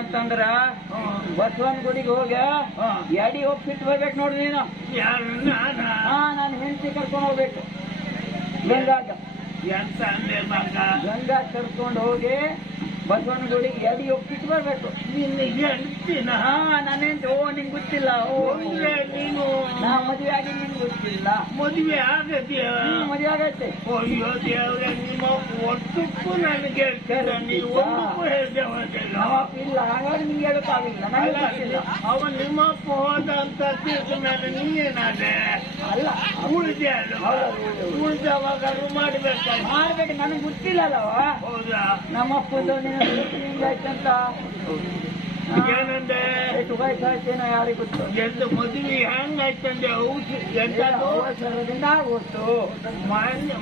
ಅಂತಂದ್ರ ಬಸವನ್ ಗುಡಿಗೆ ಹೋಗ ಎಡಿ ಹೋಗಿ ಬಿಟ್ಟು ಬರ್ಬೇಕು ನೋಡ್ರಿ ನೀನು. ನಾನು ಹೆಂಡತಿ ಕರ್ಕೊಂಡು ಹೋಗ್ಬೇಕು ಗಂಗಾಗ. ಗಂಗಾ ಕರ್ಕೊಂಡು ಹೋಗಿ ಬಸವನ ಗುಡಿಗೆ ಎಡಿ ಹೋಗಿ ಬಿಟ್ಟು ಬರ್ಬೇಕು. ನಾನೇನು ನಿಂಗೆ ಗೊತ್ತಿಲ್ಲ. ನೀನು ನಾ ಮದುವೆ ಆಗಿ ನಿಂಗೆ ಗೊತ್ತಿಲ್ಲ. ಮದುವೆ ಆಗತ್ತೆ. ಮದುವೆ ಆಗತ್ತೆ. ಅಯ್ಯೋ ದೇವ್ರೆ, ನಿಮ್ಮ ಒಟ್ಟಕ್ಕೂ ನನಗೆ ನೀವು ಒಂದಕ್ಕೂ ಹೇಳ್ದೇವಲ್ಲ. ಇಲ್ಲ, ಹಾಗಾಗಿ ನಿಂಗೆ ಹೇಳಕ್ಕಾಗಿಲ್ಲ. ನನಗೆ ಗೊತ್ತಿಲ್ಲ. ಅವ ನಿಮ್ಮಪ್ಪ ಹೋದ ಅಂತ ತಿಳ್ದ ಮೇಲೆ ನೀನೇನಾದೆ? ಅಲ್ಲ, ಉಳಿದೆ ಅಲ್ವಾ? ಉಳಿದವಾಗ ಮಾಡ್ಬೇಕು. ನನಗೆ ಗೊತ್ತಿಲ್ಲ ಅಲ್ಲವ. ಹೌದಾ? ನಮ್ಮಪ್ಪದು ಹಿಂಗಾಯ್ತಂತ ಏನಂದೆ? ಎಷ್ಟು ವಯಸ್ಸಾಯ್ತೇನೋ ಯಾರಿಗೆ ಗೊತ್ತು. ಎಂದು ಮದುವೆ ಹೆಂಗಾಯ್ತಂದೆ? ಅವಸರದಿಂದ ಆಗೋತು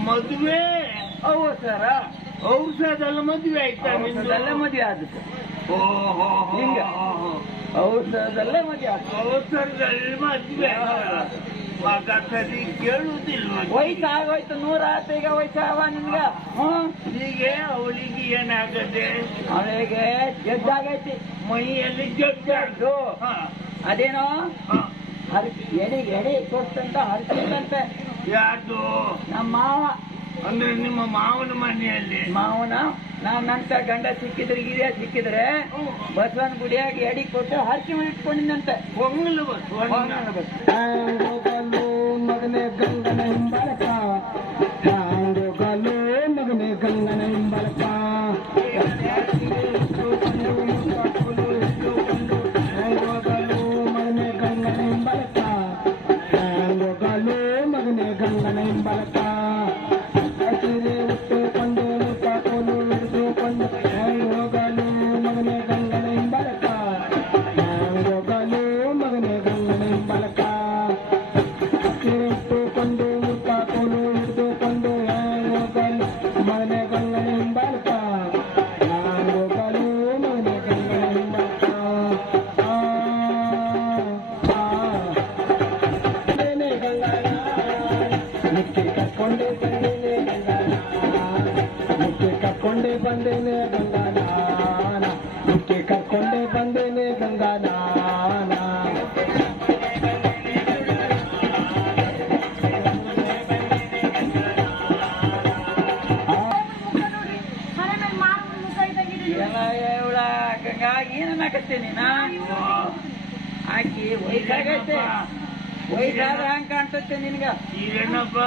ಮದುವೆ. ಅವಸರ ಔಷಧಲ್ಲ ಮದುವೆ ಆಯ್ತಾ? ಔಷಧದಲ್ಲೇ ಮದುವೆ ಆದದ್ದು. ಓಹೋ, ಹಿಂಗ ಔಷಧದಲ್ಲೇ ಮದುವೆ ಆದ. ಔಷಧದಲ್ಲಿ ಮದುವೆ ಮಗ ಸರಿ ಕೇಳುವುದಿಲ್ಲ. ವಯಸ್ಸಾಗೋಯ್ತು, 100 ಈಗ ವಯಸ್ಸಾವ ನಿನ್ಗ. ಹೀಗೆ ಅವಳಿಗೆ ಏನಾಗದೆ? ಅವಳಿಗೆ ಜಡ್ಡಾಗೈತಿ, ಮೈಯಲ್ಲಿ ಜಡ್ಡು. ಅದೇನೋ ಎಡೆ ಕೊಟ್ಟಂತ ಹರಿಸಿದಂತೆ. ಯಾರು? ನಮ್ಮ ಮಾವ. ಅಂದ್ರೆ ನಿಮ್ಮ ಮಾವನ ಮನೆಯಲ್ಲಿ? ಮಾವನ ನಂತ ಗಂಡ ಸಿಕ್ಕಿದ್ರೆ ಹಿರಿಯ ಸಿಕ್ಕಿದ್ರೆ ಬಸವನ ಗುಡಿಯಾಗಿ ಎಡಿ ಕೊಟ್ಟು ಹರಕೆ ಮಾಡಿ ಇಟ್ಕೊಂಡಿದ್ದಂತೆ. ಹೊಂಗಲು ಮಗನೇ ಗಂಗನ ಹಿಂಬಳಕ, ಮಗನೇ ಗಂಗನ ಹಿಂಬಳಕ, ಮಗನೇ ಗಂಗನ ಹಿಂಬಳಕ, ಮಗನೇ ಗಂಗನ ಹಿಂಬಳಕ, ಉಟ್ಟುಕೊಂಡು ಮುಟ್ಟಾಕೊಂಡು ಹಿಡಿದುಕೊಂಡು ಹೋಗಲು ಮಗನೇ ಗಂಗನ ಹಿಂಬಳಕ, ಹೋಗಲು ಮಗನೇ ಗಂಗನ ಹಿಂಬಳಕ, ಇಟ್ಟುಕೊಂಡು ಮುಟ್ಟಾಕೊಂಡು ಹಿಡಿದುಕೊಂಡು ಹೋಗಲು ಮಗನೇ ಗಂಗನ ಹಿಂಬಳಕ, ಹೋಗಲು ಮಗನೇ ಗಂಗನ ಹಿಂಬಳಕ. ಮುಟ್ಟಿ ಕರ್ಕೊಂಡೆ ಬಂದೇನೆ ಗಂಗಾನ, ಮುಟ್ಟಿ ಕರ್ಕೊಂಡೆ ಬಂದೇನೆ ಗಂಗಾನ, ಮುಟ್ಟಿ ಕರ್ಕೊಂಡೆ ಬಂದೇನೆ ಗಂಗಾನ. ಗಂಗಾ ಏನನ್ನಾಕತ್ತೇನಿ ನಾ? ಆಕಿ ವಯಸ್ಸಾಗೈತೆ, ವಯಸ್ಸಾದ ಹಂಗ ಕಾಣ್ತೈತೆ ನಿನ್ಗ. ಈಗೇನಪ್ಪ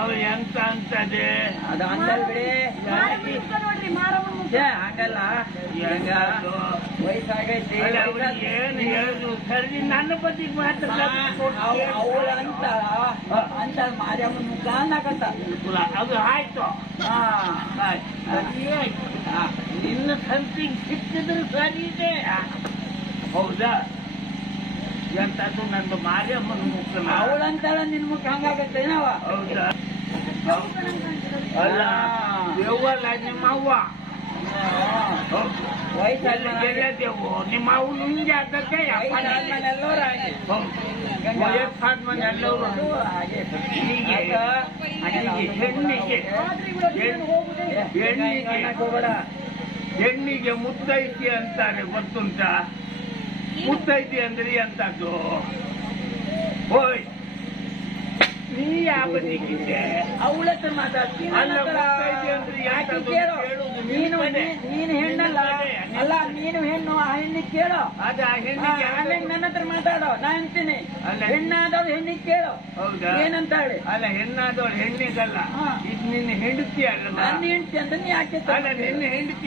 ಅವ್ರು ಎಂತ ಅಂತದೆ? ಅದು ಅಂದಲ್ ಬಿಡಿ, ಹಂಗಲ್ಲ. ಈಗ ವಯಸ್ಸಾಗೈತಿ, ಏನು ಹೇಳುದು ಸರಿ. ನನ್ನ ಬದಿಗೆ ಮಾತ್ರ ಅವಳ ಅಂತ ಮಾರ್ಯಮ್ಮನ ಮುಖ ಅನ್ನಕತ್ತ. ಅದು ಆಯ್ತು. ನಿನ್ನ ಸಂತಿಗೆ ಸಿಕ್ಕಿದ್ರೆ ಸರಿ ಇದೆ. ಹೌದಾ? ಎಂತದ್ದು ನಂದು ಮಾರ್ಯಮ್ಮನ ಮುಖ. ಅವಳಂತಾಳ ನಿನ್ ಮುಖ ಹಂಗಾಗತ್ತೆ ನಾವ. ಹೌದಾ? ಅಲ್ಲ, ದೇವಲ್ಲ ನಿಮ್ಮ ಅವ್ವ. ವಯಸ್ಸಾದ್ಮೇಲೆವು ನಿಮ್ಮ ಅವ್ನು ಹಿಂಗೆ ಆಗತ್ತೆ. ಎಲ್ಲರೂ ಹಾಗೆ, ವಯಸ್ಸಾದ್ಮೇಲೆ ಎಲ್ಲರೂ ಹೆಣ್ಣಿಗೆ ಮುತ್ತೈತಿ ಅಂತಾರೆ, ಗೊತ್ತುಂಟ? ಮುತ್ತೈತಿ ಅಂದ್ರೆ ಎಂತದ್ದು? ಹೋಯ್, ನೀ ಯಾವ ಬದಿಗಿದ್ದೆ? ಅವಳ ಹತ್ರ ಮಾತಾಡ್ತೀನಿ. ಅಲ್ಲ, ಮುತ್ತೈತಿ ಅಂದ್ರೆ ಎಂತದ್ದು? ನೀನು ಹೆಣ್ಣಲ್ಲ. ಅಲ್ಲ, ನೀನು ಹೆಣ್ಣು, ಆ ಹೆಣ್ಣಿಗೆ ಕೇಳೋ. ಅದ ಹೆಣ್ಣಿಗೆ ಆಮೇಲೆ ನನ್ನ ಹತ್ರ ಮಾತಾಡೋ, ನಾ ಅಂತೀನಿ. ಹೆಣ್ಣಾದವ್ರು ಹೆಣ್ಣಿಗೆ ಕೇಳೋ. ಹೌದಾ? ಏನಂತಾಳೆ? ಅಲ್ಲ, ಹೆಣ್ಣಾದವ್ರು ಹೆಣ್ಣಿಗಲ್ಲ. ಇದು ನಿನ್ನ ಹೆಂಡತಿ ಅಲ್ಲ. ನನ್ನ ಹೆಂಡತಿ ಅಂತ ನೀ ಯಾಕೆ? ಅಲ್ಲ, ನಿನ್ನ ಹೆಂಡತಿ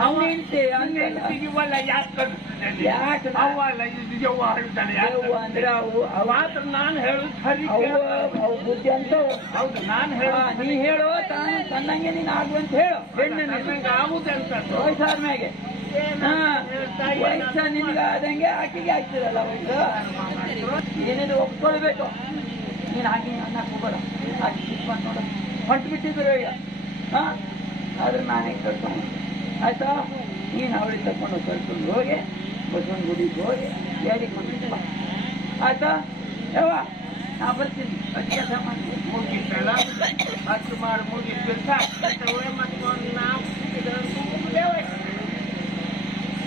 ನಮ್ಮ ಹೆಂಡತಿ ಹೆಂಡತಿಗಿವಲ್ಲ. ಯಾಕೆ ಅವಲ್ಲ ಇದು ಯವ್ವ ಹೇಳ್ತಾಳೆ ಅಂದ್ರೆ ಮಾತ್ರ ನಾನು ಹೇಳುದು ಸರಿ. ಅವು ಬುದ್ಧಿ ಅಂತ. ಹೌದು, ನಾನು ಹೇಳ. ನೀ ಹೇಳೋ ತನ್ನಂಗೆ ನೀನು ಆಗುವಂತ ಹೇಳು. ಹೆಣ್ಣು ಆಗುದಂತ ವಯಸ್ಸಾದ ಮ್ಯಾಗೆ ವಯಸ್ಸ ನಿನ್ಗೆ ಆದಂಗೆ ಆಕೆಗೆ ಆಗ್ತಿರಲ್ಲ ವಯಸ್ಸು. ಏನಿದು ಒಪ್ಕೊಳ್ಬೇಕು. ನೀನು ಹಾಗೆ ಅನ್ನಕ್ಕೆ ಹೋಗೋಣ. ಆಕೆ ಕಿತ್ಕೊಂಡು ನೋಡ ಹೊಂಟು ಬಿಟ್ಟಿದ್ರು ಈಗ. ಆದ್ರೆ ನಾನೇ ಕರ್ಕೊಂಡು ಆಯ್ತಾ? ನೀನು ಅವಳಿಗೆ ತಗೊಂಡು ಕರ್ಕೊಂಡು ಹೋಗಿ ಬಸವನ ಗುಡಿಗೆ ಹೋಗಿ ಹೇಳಿಕೊಂಡು ಬಾ. ಆಯ್ತಾ? ಯಾವ ನಾ ಬರ್ತೀನಿ. ಕೆಲಸ ಮಾಡಿ ಮುಗಿತಲ್ಲ, ಹತ್ತು ಮಾಡಿ ಮುಗಿದ್ರೆ ಸಾಕು. ನಾವು